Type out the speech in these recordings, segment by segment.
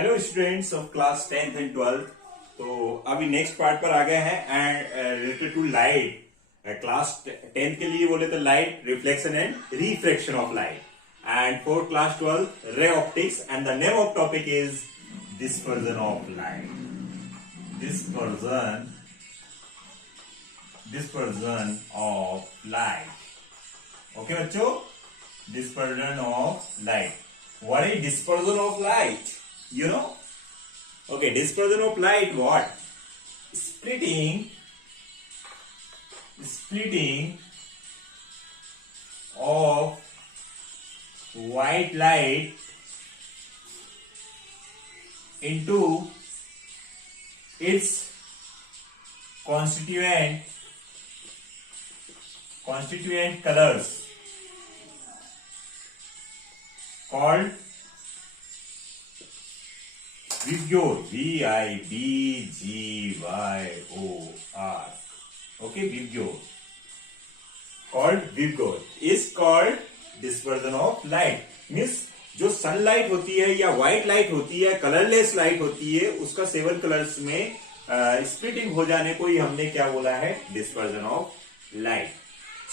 Hello students of class 10th and 12th। तो अभी next part पर आ गए हैं and related to light. Class 10th के लिए बोले तो light reflection and refraction of light, and for class 12 ray optics, and the name of topic is dispersion of light. Dispersion of light. Okay बच्चों, dispersion of light. What is dispersion of light? You know? Okay, dispersion of light what? Splitting of white light into its constituent colors called Vibgyor. Vibgyor. Okay, Vibgyor. Called Vibgyor is called dispersion of light. Means जो sunlight होती है या white light होती है, colourless light होती है, उसका 7 colours में स्प्लिटिंग हो जाने को ही हमने क्या बोला है? Dispersion of light.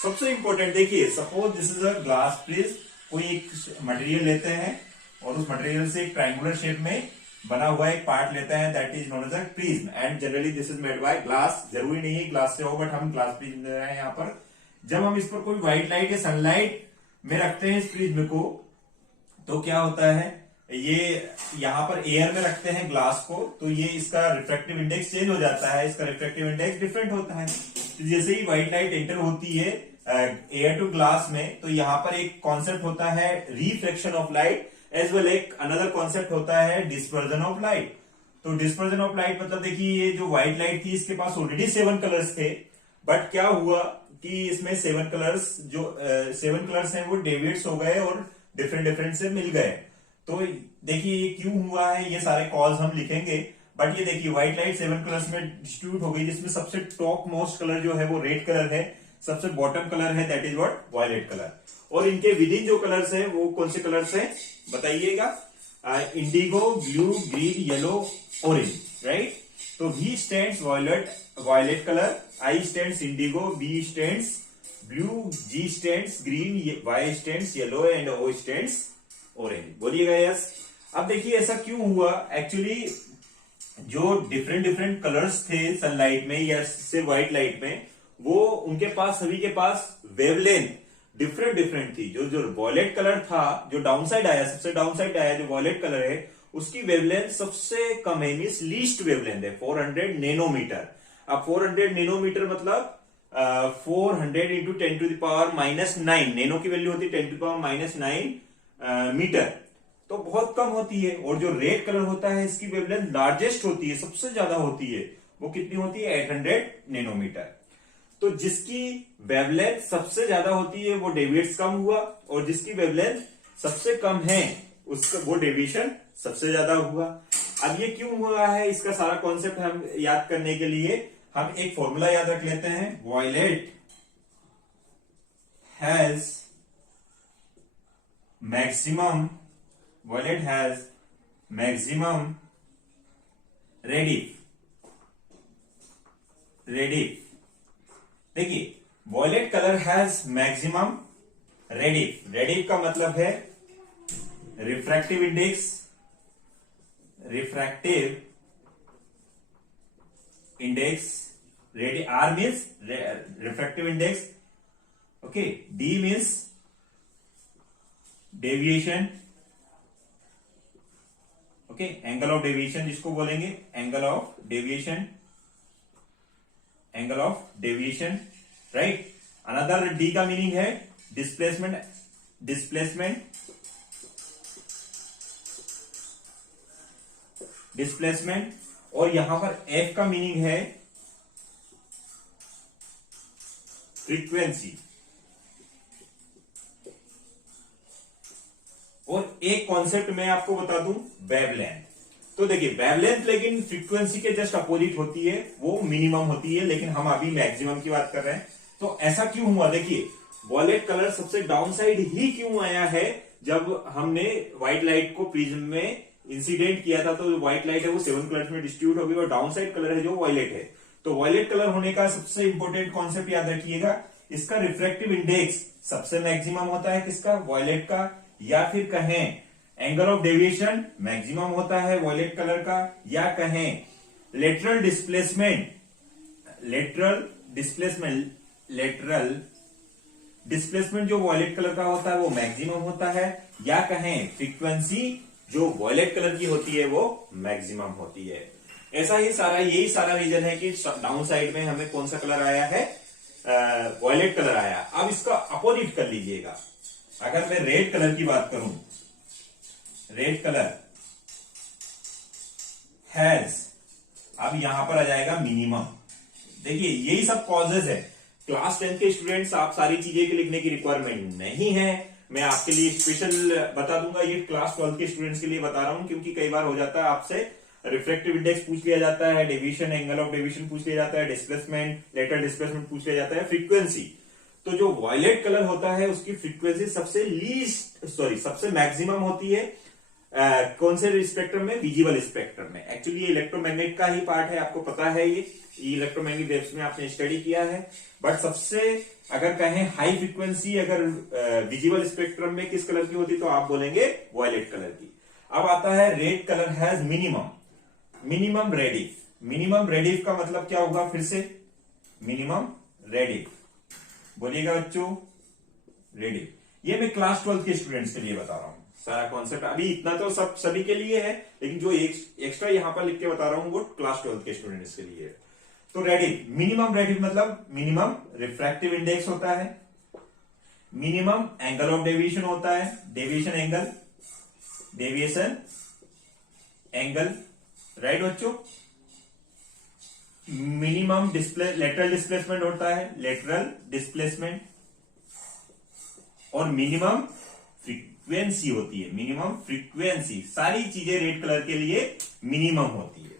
सबसे इंपॉर्टेंट देखिए, suppose this is a glass please. कोई एक मटेरियल लेते हैं और उस मटेरियल से एक ट्रायंगुलर शेप में बना हुआ एक पार्ट लेते हैं, that is known as a prism, and generally this is made by glass. जरूरी नहीं है ग्लास से हो, बट हम ग्लास प्रिज्म ले रहे हैं यहाँ पर। जब हम इस पर कोई व्हाइट लाइट या सनलाइट में रखते हैं इस प्रिज्म को, तो क्या होता है, ये यहाँ पर एयर में रखते हैं ग्लास को, तो ये इसका रिफ्रैक्टिव इंडेक्स चेंज हो जाता है, इसका रिफ्रैक्टिव इंडेक्स डिफरेंट होता है। जैसे ही व्हाइट लाइट एंटर होती है एयर टू ग्लास में, तो यहाँ पर एक कॉन्सेप्ट होता है refraction of light, as well एक अनदर कॉन्सेप्ट होता है डिस्पर्जन ऑफ लाइट। तो डिस्पर्जन ऑफ लाइट मतलब देखिए, ये जो व्हाइट लाइट थी इसके पास ऑलरेडी 7 कलर्स थे, बट क्या हुआ कि इसमें 7 कलर्स हैं वो डेविएट्स हो गए और डिफरेंट से मिल गए। तो देखिए ये क्यों हुआ है, ये सारे कॉज हम लिखेंगे, बट ये देखिए व्हाइट लाइट 7 कलर्स में डिस्ट्रीब्यूट हो गई, जिसमें सबसे टॉप मोस्ट कलर जो है वो रेड कलर है, सबसे बॉटम कलर है that is what? Violet colour. और इनके विद इन जो कलर्स हैं वो कौन से कलर्स हैं बताइएगा? Indigo, blue, green, yellow, orange, right? तो V stands violet colour, I stands indigo, B stands blue, G stands green, Y stands yellow and O stands orange. बोलिएगा यस। अब देखिए ऐसा क्यों हुआ, एक्चुअली जो डिफरेंट कलर्स थे सनलाइट में या सिर्फ व्हाइट लाइट में, वो उनके पास सभी के पास वेवलेंथ डिफरेंट थी। जो वॉयलेट कलर था, जो डाउन साइड आया, सबसे डाउन साइड आया जो वॉयलेट कलर है, उसकी वेवलेंथ सबसे कम है, मीन्स लीस्ट वेवलेंथ है 400 नैनोमीटर। अब 400 नैनोमीटर मतलब 400 इंटू 10⁻⁻9, नैनो की वैल्यू होती है 10⁻⁹ मीटर, तो बहुत कम होती है। और जो रेड कलर होता है इसकी वेवलेंथ लार्जेस्ट होती है, सबसे ज्यादा होती है, वो कितनी होती है? 800 नैनोमीटर। तो जिसकी वेवलेंथ सबसे ज्यादा होती है वो डेविएट्स कम हुआ, और जिसकी वेवलेंथ सबसे कम है उसका वो डेविएशन सबसे ज्यादा हुआ। अब ये क्यों हुआ है, इसका सारा कॉन्सेप्ट हम याद करने के लिए हम एक फॉर्मूला याद रख लेते हैं। वॉयलेट हैज मैक्सिमम रेडिफ। देखिए वॉयलेट कलर हैज मैक्सिमम रेडिफ। रेडिफ का मतलब है refractive index, R means refractive index, okay, D means deviation, okay, angle of deviation जिसको बोलेंगे, angle of deviation, right? Another D का मीनिंग है डिस्प्लेसमेंट, और यहां पर F का मीनिंग है फ्रीक्वेंसी। और एक कॉन्सेप्ट मैं आपको बता दूं, वेवलेंथ। तो देखिए वेवलेंथ लेकिन फ्रीक्वेंसी के जस्ट अपोजिट होती है, वो मिनिमम होती है, लेकिन हम अभी मैक्सिमम की बात कर रहे हैं। तो ऐसा क्यों हुआ, देखिए वॉयलेट कलर सबसे डाउन साइड ही क्यों आया है जब हमने व्हाइट लाइट को प्रिज्म में इंसिडेंट किया था तो व्हाइट लाइट है वो 7 कलर्स में डिस्ट्रीब्यूट होगी, और डाउन साइड कलर है जो वॉयलेट है। तो वॉयलेट कलर होने का सबसे इंपॉर्टेंट कॉन्सेप्ट याद रखिएगा, इसका रिफ्रैक्टिव इंडेक्स सबसे मैक्सिमम होता है किसका, वॉयलेट का, या फिर कहें एंगल ऑफ डेविएशन मैक्सिमम होता है वॉयलेट कलर का, या कहें लेटरल डिस्प्लेसमेंट जो वॉयलेट कलर का होता है वो मैक्सिमम होता है, या कहें फ्रीक्वेंसी जो वॉयलेट कलर की होती है वो मैक्सिमम होती है। ऐसा ही सारा यही सारा रीजन है कि डाउन साइड में हमें कौन सा कलर आया है, वॉयलेट कलर आया। अब इसका अपोजिट कर लीजिएगा, अगर मैं रेड कलर की बात करूं, रेड कलर हैज, अब यहां पर आ जाएगा मिनिमम। देखिए यही सब कॉजेज है। क्लास 10 के स्टूडेंट्स, आप सारी चीजें के लिखने की रिक्वायरमेंट नहीं है, मैं आपके लिए स्पेशल बता दूंगा। ये क्लास 12 के स्टूडेंट्स के लिए बता रहा हूं, क्योंकि कई बार हो जाता है आपसे रिफ्रैक्टिव इंडेक्स पूछ लिया जाता है, डेविएशन, एंगल ऑफ डेविएशन पूछ लिया जाता है, डिस्प्लेसमेंट, लेटरल डिस्प्लेसमेंट पूछ लिया जाता है, फ्रीक्वेंसी। तो जो वॉयलेट कलर होता है उसकी फ्रीक्वेंसी सबसे मैक्सिमम होती है कौन से स्पेक्ट्रम में, विजिबल स्पेक्ट्रम में। एक्चुअली ये इलेक्ट्रोमैग्नेट का ही पार्ट है, आपको पता है ये इलेक्ट्रोमैग्नेटिक वेव्स में आपने स्टडी किया है। बट सबसे अगर कहें हाई फ्रीक्वेंसी अगर विजिबल स्पेक्ट्रम में किस कलर की होती तो आप बोलेंगे वॉयलेट कलर की। अब आता है red colour has minimum Rediff. Minimum Rediff का मतलब क्या होगा, फिर से मिनिमम रेडिफ बोलिएगा बच्चों, रेडिफ। ये मैं क्लास 12 के स्टूडेंट्स के लिए बता रहा हूं सारा कॉन्सेप्ट। अभी इतना तो सभी के लिए है, लेकिन जो एक्स्ट्रा यहां पर लिख के बता रहा हूं वो क्लास 12 के स्टूडेंट्स के लिए है। तो रेडिफ, मिनिमम रेडिफ मतलब मिनिमम रिफ्रैक्टिव इंडेक्स होता है, मिनिमम एंगल ऑफ डेविएशन होता है, डेविएशन एंगल, राइट बच्चों। मिनिमम लेटरल डिस्प्लेसमेंट होता है, लेटरल डिस्प्लेसमेंट, और मिनिमम फ्रीक्वेंसी होती है, मिनिमम फ्रीक्वेंसी। सारी चीजें रेड कलर के लिए मिनिमम होती है।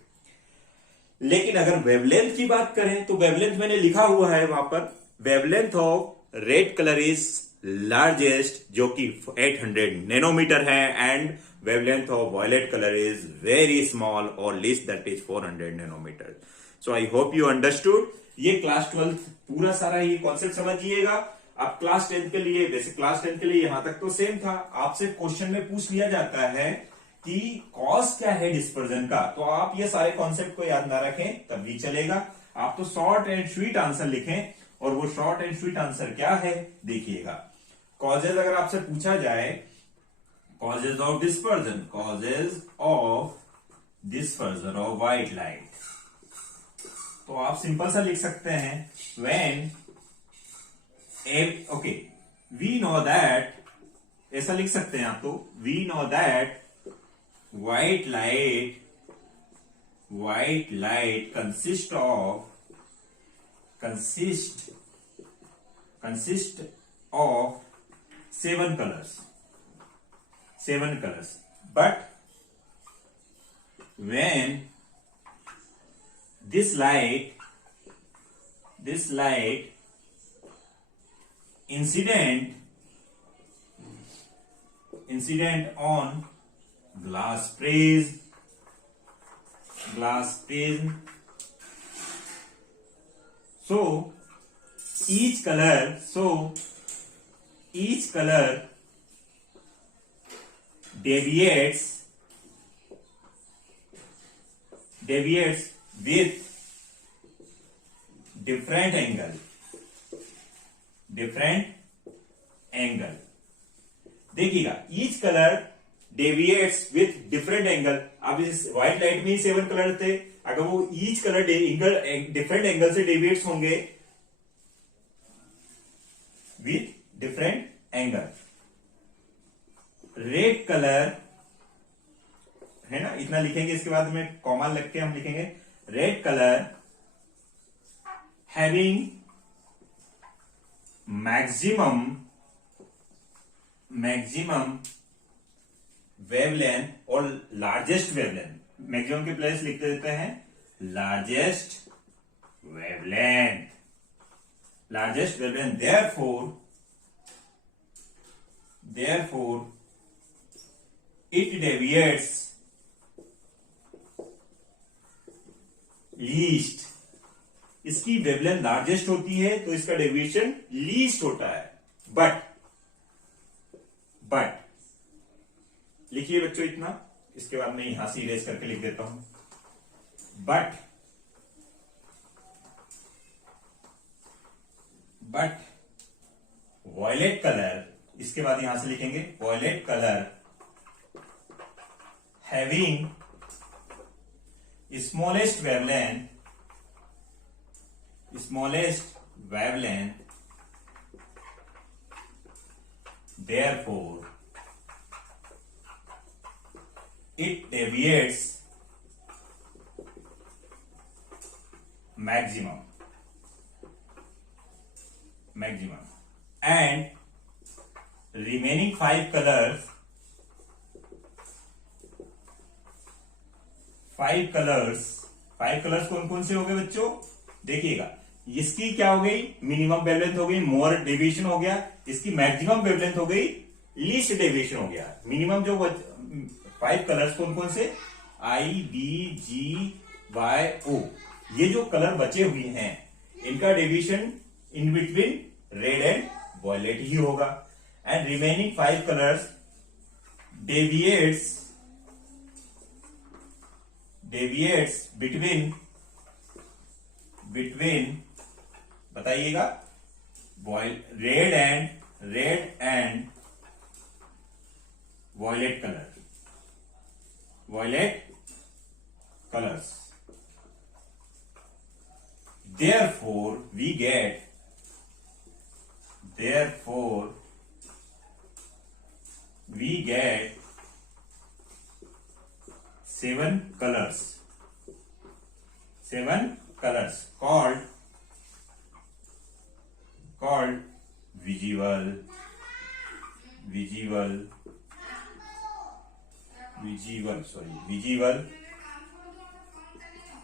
लेकिन अगर वेवलेंथ की बात करें तो वेवलेंथ मैंने लिखा हुआ है वहां पर, wavelength of red colour is largest, जो कि 800 नैनोमीटर है, and wavelength of violet colour is very small और least, that is 400 nanometre. So I hope you understood. ये क्लास 12 पूरा सारा ये कॉन्सेप्ट समझिएगा। अब क्लास 10 के लिए, वैसे क्लास 10 के लिए यहां तक तो सेम था, आपसे क्वेश्चन में पूछ लिया जाता है कि कॉज क्या है डिस्पर्जन का, तो आप ये सारे कॉन्सेप्ट को याद ना रखें तब भी चलेगा। आप तो शॉर्ट एंड स्वीट आंसर लिखें, और वो शॉर्ट एंड स्वीट आंसर क्या है देखिएगा। कॉजेज अगर आपसे पूछा जाए, causes of dispersion of white light, तो आप सिंपल सा लिख सकते हैं, when okay we know that, ऐसा लिख सकते हैं आप, तो we know that white light consist of 7 colors, but when this light incident on glass prism, so each color deviates with different angle। देखिएगा, each colour deviates with different angle. अब इस white light में ही 7 colour थे, अगर वो each colour different angle से deviates होंगे with different angle. Red colour है ना, इतना लिखेंगे, इसके बाद में कॉमा लग के हम लिखेंगे red colour having maximum wavelength और लार्जेस्ट वेवलेंथ, मैक्सिमम के प्लेस लिख देते हैं largest wavelength, therefore it deviates least, इसकी वेवलेंथ लार्जेस्ट होती है तो इसका डेविएशन लीस्ट होता है। बट लिखिए बच्चों इतना, इसके बाद मैं यहां से इरेज करके लिख देता हूं। बट वॉयलेट कलर, इसके बाद यहां से लिखेंगे violet colour having smallest wavelength, therefore it deviates maximum, and remaining five colors कौन कौन से हो गए बच्चों? देखिएगा, इसकी क्या हो गई? मिनिमम वेवलेंथ हो गई, मोर डेविएशन हो गया। इसकी मैक्सिमम वेवलेंथ हो गई, लीस्ट डेविएशन हो गया। मिनिमम जो 5 कलर्स कौन कौन से? IBGYO, ये जो कलर बचे हुए हैं इनका deviation in between red and violet ही होगा। And remaining 5 colours deviates between बताइएगा, red and violet colours. therefore we get 7 colors called visual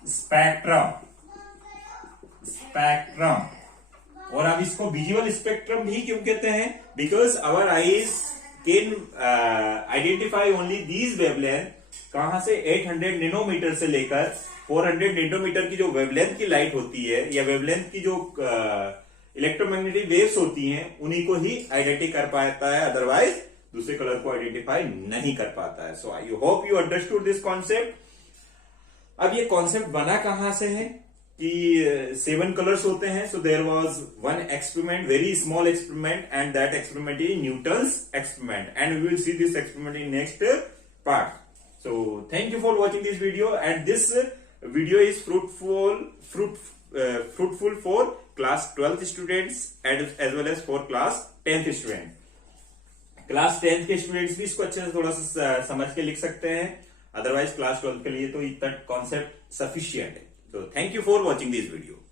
spectrum। और अब इसको विजुअल स्पेक्ट्रम भी क्यों कहते हैं? Because our eyes can identify only these wavelength. कहां से? 800 नैनोमीटर से लेकर 400 नैनोमीटर की जो वेवलेंथ की लाइट होती है या वेवलेंथ की जो इलेक्ट्रोमैग्नेटिक वेव्स होती हैं उन्हीं को ही आइडेंटिफाई कर पाता है, अदरवाइज दूसरे कलर को आइडेंटिफाई नहीं कर पाता है। So I hope you understood this concept. अब ये कॉन्सेप्ट बना कहां से है कि 7 कलर्स होते हैं। So there was one experiment, very small experiment, and that experiment is Newton's experiment, and we will see this experiment in next part. So thank you for watching this video, and this video is fruitful for class 12th students as well as for class 10th students. Class 10th के students भी इसको अच्छे से थोड़ा सा समझ के लिख सकते हैं, अदरवाइज क्लास 12th के लिए तो इतना कॉन्सेप्ट सफिशिएंट है। तो thank you for watching this video.